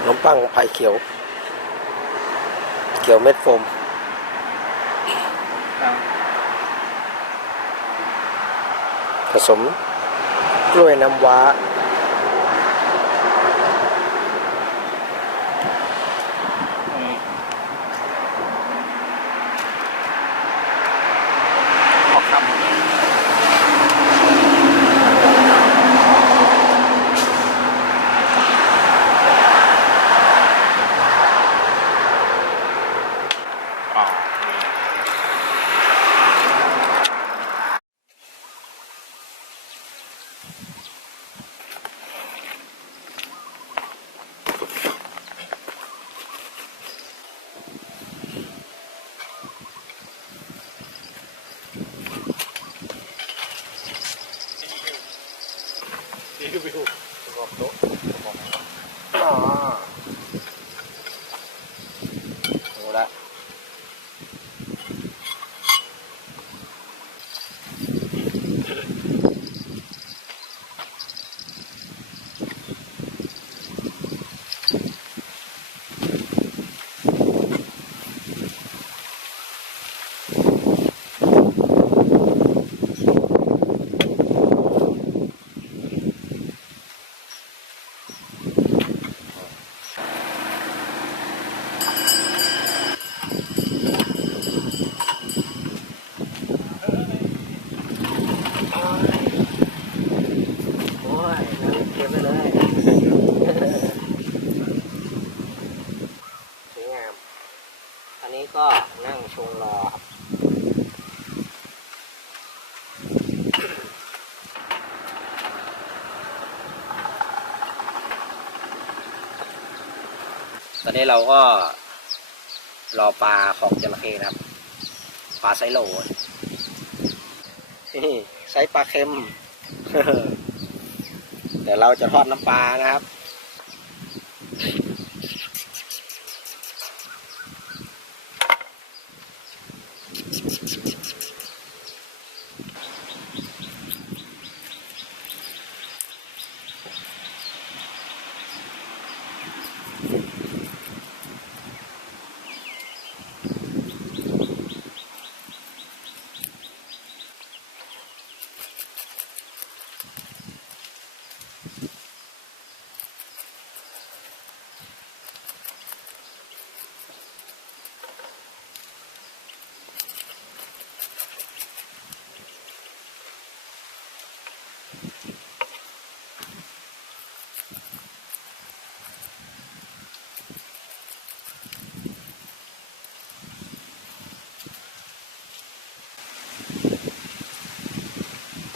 ส่วนขนมปังไผ่เขียว เขียวเม็ดโฟมผสมกล้วยน้ำว้า ตอนนี้เราก็รอปลาของจระเข้นะครับ ปลาไซโลนี่ไซปลาเค็ม เดี๋ยวเราจะทอดน้ำปลานะครับ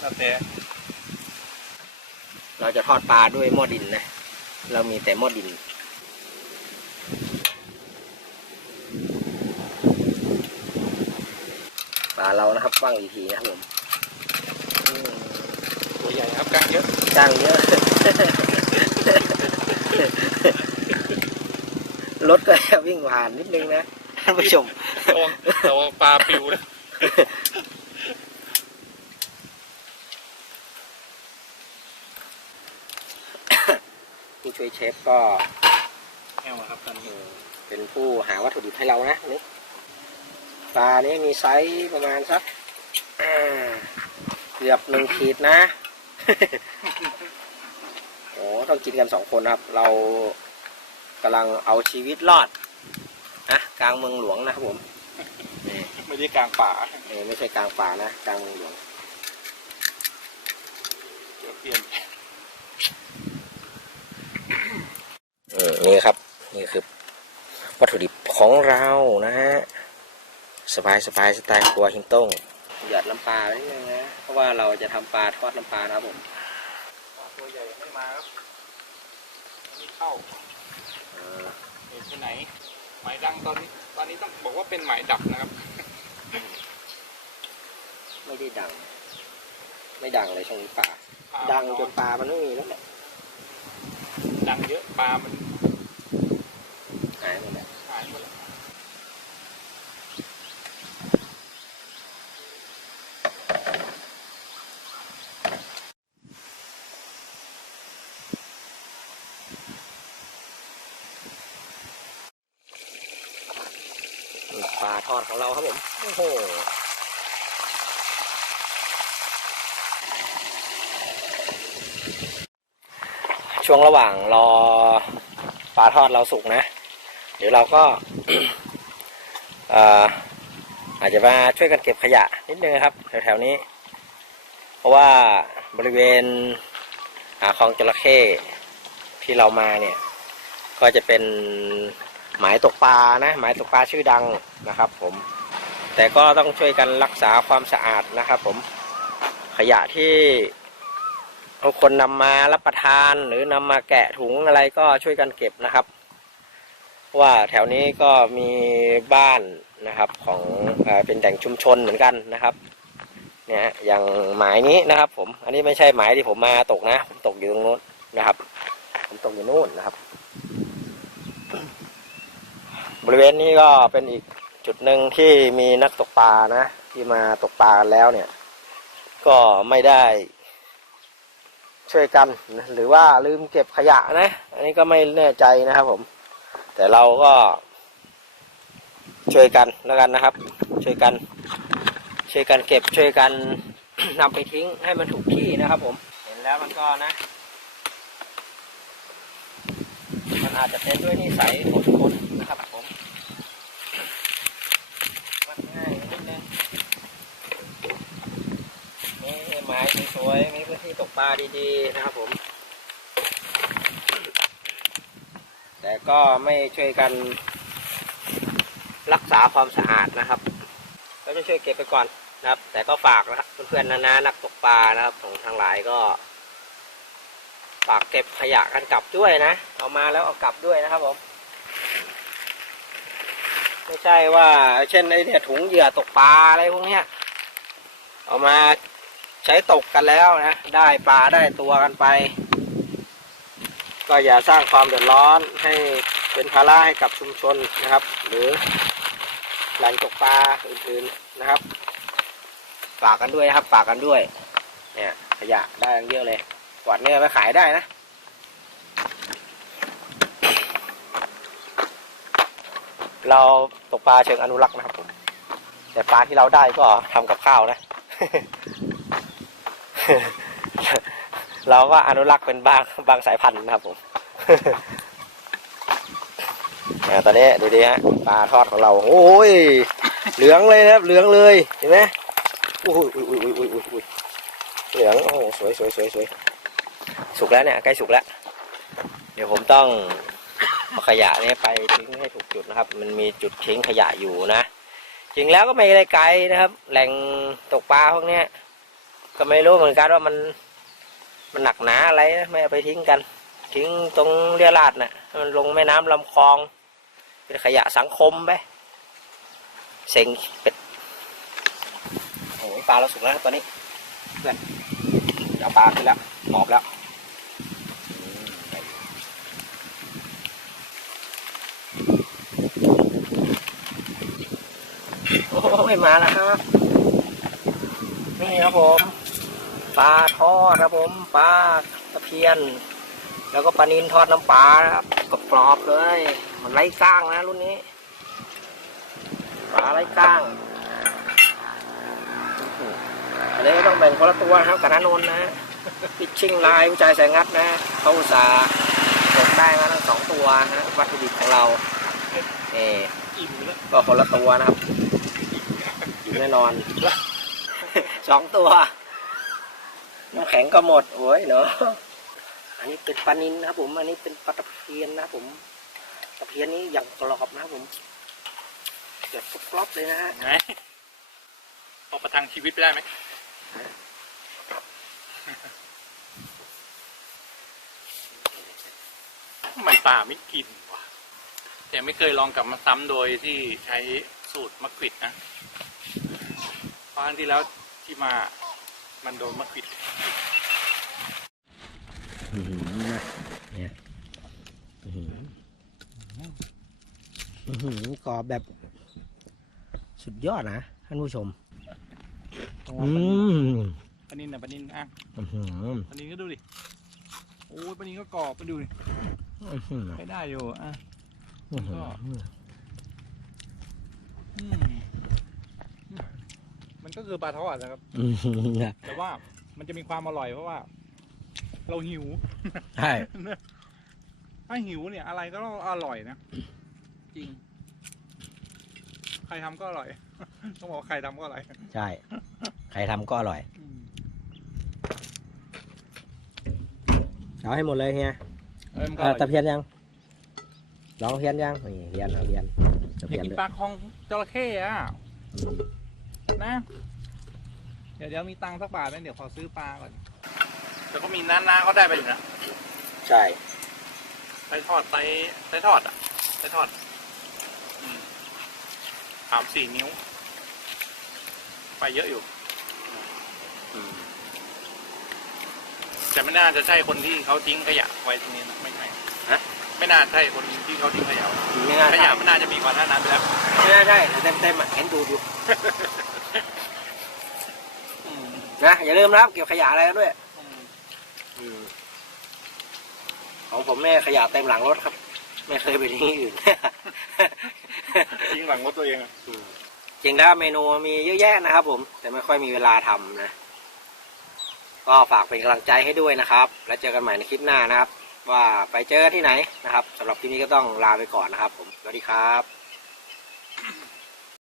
แล้วแต่เราจะทอดปลาด้วยหม้อดินนะ เรามีแต่หม้อดิน ปลาเรานะครับว่างอีกทีนะครับผมอืมตัวใหญ่ครับกลางเยอะจ้างเยอะ รถก็แอบวิ่งผ่านนิดนึงนะท่านผู้ชมระวังระวังปลาปิวนะ ช่วยเชฟก็แง่มาครับตอนเอนี้อเป็นผู้หาวัตถุดิบให้เรานะนี่ปลานี้มีไซส์ประมาณสักอ่าเกือบหนึ่งขีดนะโอ้ต้องกินกันสองคนนะครับ เรากำลังเอาชีวิตรอดนะกลางเมืองหลวงนะครับผมนี่ไม่ได้กลางป่าเออไม่ใช่กลางป่านะกลางเมืองหลวงเดี๋ยวเปลี่ยน เออ นี่ครับ นี่คือวัตถุดิบของเรานะฮะสบายสบายสไตล์ครัวหินต้งหยอดน้ำปลาไว้นิดนึงนะเพราะว่าเราจะทำปลาทอดน้ำปลานะครับผมปลาตัวใหญ่ไม่มาครับอันนี้เข้าเออเห็นไปไหนหมายดังตอนนี้ตอนนี้ต้องบอกว่าเป็นหมายดับนะครับ ไม่ได้ดัง ไม่ดังเลยช่วงนี้ปลาปลาดังน้อยจนปลามันไม่มีแล้วแหละ ดังเยอะปลามันหายหมดแล้วหายหมดแล้วปลาทอดของเราครับผม โอ้โห ช่วงระหว่างรอปลาทอดเราสุกนะ เดี๋ยวเราก็อาจจะมาช่วยกันเก็บขยะนิดนึงครับแถวๆนี้ เพราะว่าบริเวณอ่าคลองจระเข้ที่เรามาเนี่ย ก็จะเป็นหมายตกปลานะ หมายตกปลาชื่อดังนะครับ ผม แต่ก็ต้องช่วยกันรักษาความสะอาดนะครับ ผมขยะที่ เอาคนนำมารับประทานหรือนำมาแกะถุงอะไรก็ช่วยกันเก็บนะครับ ว่าแถวนี้ก็มีบ้านนะครับของเอเป็นแหล่งชุมชนเหมือนกันนะครับเนี่ยอย่างหมายนี้นะครับ ผม อันนี้ไม่ใช่หมายที่ผมมาตกนะผมตกอยู่ตรงนู้นนะครับ ผมตกอยู่นู่นนะครับ บริเวณนี้ก็เป็นอีกจุดหนึ่งที่มีนักตกปลานะ ที่มาตกปลากันแล้วเนี่ย ก็ไม่ได้ ช่วยกันหรือว่าลืมเก็บขยะนะ อันนี้ก็ไม่แน่ใจนะครับผม แต่เราก็ ช่วยกันแล้วกันนะครับ ช่วยกัน ช่วยกันเก็บช่วยกันนำไปทิ้งให้มันถูกที่นะครับ ผม เห็นแล้วมันก็นะ มันอาจจะเป็นด้วยนิสัยของคนนะครับผมมักง่ายนิดนึงนี่ไม้ สวยๆ มีพื้นที่ตกปลาดีๆ นะครับผม แต่ก็ไม่ช่วยกันรักษาความสะอาดนะครับ ก็จะช่วยเก็บไปก่อนนะครับ แต่ก็ฝากนะครับเพื่อนๆนานานักตกปลานะครับของทางหลายก็ ฝากเก็บขยะกันกลับด้วยนะ เอามาแล้วเอากลับด้วยนะครับผมไม่ใช่ว่า เช่นไอ้เนี่ยถุงเหยื่อตกปลาอะไรพวกเนี้ย เอามา ใช้ตกกันแล้วนะ ได้ปลาได้ตัวกันไป ก็อย่าสร้างความเดือดร้อนให้เป็นภาระให้กับชุมชนนะครับ หรือแหล่งตกปลาอื่นๆนะครับฝากกันด้วยนะครับฝากกันด้วย เนี่ยขยะได้เยอะเลยกวาดเนี่ยไปขายได้นะเราตกปลาเชิงอนุรักษ์นะครับผมแต่ปลาที่เราได้ก็ทำกับข้าวนะ เราก็อนุรักษ์เป็นบางบางสายพันธุ์นะครับผมตอนนี้ดูดิฮะปลาทอดของเรา โอ้ยเหลืองเลยนะครับ เหลืองเลยเห็นไหมอุ้ยอุ้ยอุ้ยอุ้ยอุ้ยอุ้ยเหลืองโอ้สวยสวยสวยสวยสุกแล้วเนี่ยใกล้สุกแล้ว เดี๋ยวผมต้องขยะนี้ไปทิ้งให้ถูกจุดนะครับ มันมีจุดทิ้งขยะอยู่นะ จริงแล้วก็ไม่ได้ไกลนะครับ แหล่งตกปลาพวกเนี้ย ก็ไม่รู้เหมือนกันว่ามัน มันหนักหนาอะไรนะไม่เอาไปทิ้งกัน ทิ้งตรงเรียราดนะ่ะ มันลงแม่น้ำลำคลอง เป็นขยะสังคมไปเซ็งเป็ดโอ้ยปลาเราสุกแล้วตอนนี้เพื่อนเอาปลาขึ้นแล้วหมอบแล้วโอ้ยมาแล้วครับนี่ครับผม ปลาทอดครับผมปลาตะเพียน แล้วก็ปลานินทอดน้ำปลาครับกรอบเลยมันไร้ก้างนะรุ่นนี้ปลาไร้ก้างอันนี้ต้องแบ่งคนละตัวครับกับนนนนะพิชชิ่งลายวิจัยแสงงัดนะเขาสาตกได้มาทั้งสองตัวนะวัตถุดิบของเราเออก็คนละตัวนะครับอยู่แน่นอนสองตัว น้ำแข็งก็หมดโอ้ยเนาะอันนี้เป็นปลานินนะครับผม อันนี้เป็นปลาตะเพียนนะครับผมตะเพียนนี้อย่างกรอบนะครับผมเกือบกรอบเลยนะฮะไงพอประทังชีวิตไปได้ไหมทำไมป่าไม่กินว่ะแต่ไม่เคยลองกลับมาซ้ำโดยที่ใช้สูตรมะขวิดนะเพราะอันที่แล้วที่มามันโดนมะขวิด เนี่ยอื้อหืออื้อหือกรอบแบบ สุดยอดนะท่านผู้ชม อืมปนินนะปนินอะอื้อหือปนินก็ดูดิ โอ้ยปนินก็กรอบไปดูดิอื้อหือใช้ได้อยู่อะอื้อหือก็คือปลาทอดนะครับอืมแต่ว่า มันจะมีความอร่อยเพราะว่า เราหิว ใช่ถ้าหิวเนี่ย อะไรก็ต้องอร่อยนะ จริง ใครทำก็อร่อย ต้องบอกว่าใครทำก็อร่อยใช่ ใครทำก็อร่อย อืมเอาให้หมดเลยเฮียเอ้ยมันก็เอออร่อยตะเพียนยังลองเพียนยังนี่เพียนเอาเพียนตะอยาเพีกยนกินด้วยปลาคองจระเข้อะอืมนะ เดี๋ยวเดี๋ยวมีตังค์สักบาทไหมเดี๋ยวขอซื้อปลาก่อนแต่ก็มีน้าน้าก็ได้ไปอยู่นะใช่ไส้ทอดไส้ไส้ทอดอะไส้ทอดอืมสามสี่นิ้ว ไปเยอะอยู่อืมแต่ไม่น่าจะใช่คนที่เขาทิ้งขยะไว้ตรงนี้นะไม่ใช่ฮะไม่น่าใช่คนที่เขาทิ้งขยะไว้ไม่น่าขใช่ยะมันน่าจะมีก่อนหน้านั้นไปแล้วไม่น่าใช่เต็มเต็มๆอะเห็นดูอยู่อืม นะอย่าลืมนะครับ เก็บขยะอะไรกันด้วยอืมอืมของผมแม่ขยะเต็มหลังรถครับ ไม่เคยไปที่อื่นทิ้งหลังรถตัวเองอะอืมจริงแล้วเมนูมีเยอะแยะนะครับผม แต่ไม่ค่อยมีเวลาทำนะ ก็ฝากเป็นกำลังใจให้ด้วยนะครับ แล้วเจอกันใหม่ในคลิปหน้านะครับ ว่าไปเจอกันที่ไหนนะครับสำหรับคลิปนี้ก็ต้องลาไปก่อนนะครับ ผมสวัสดีครับ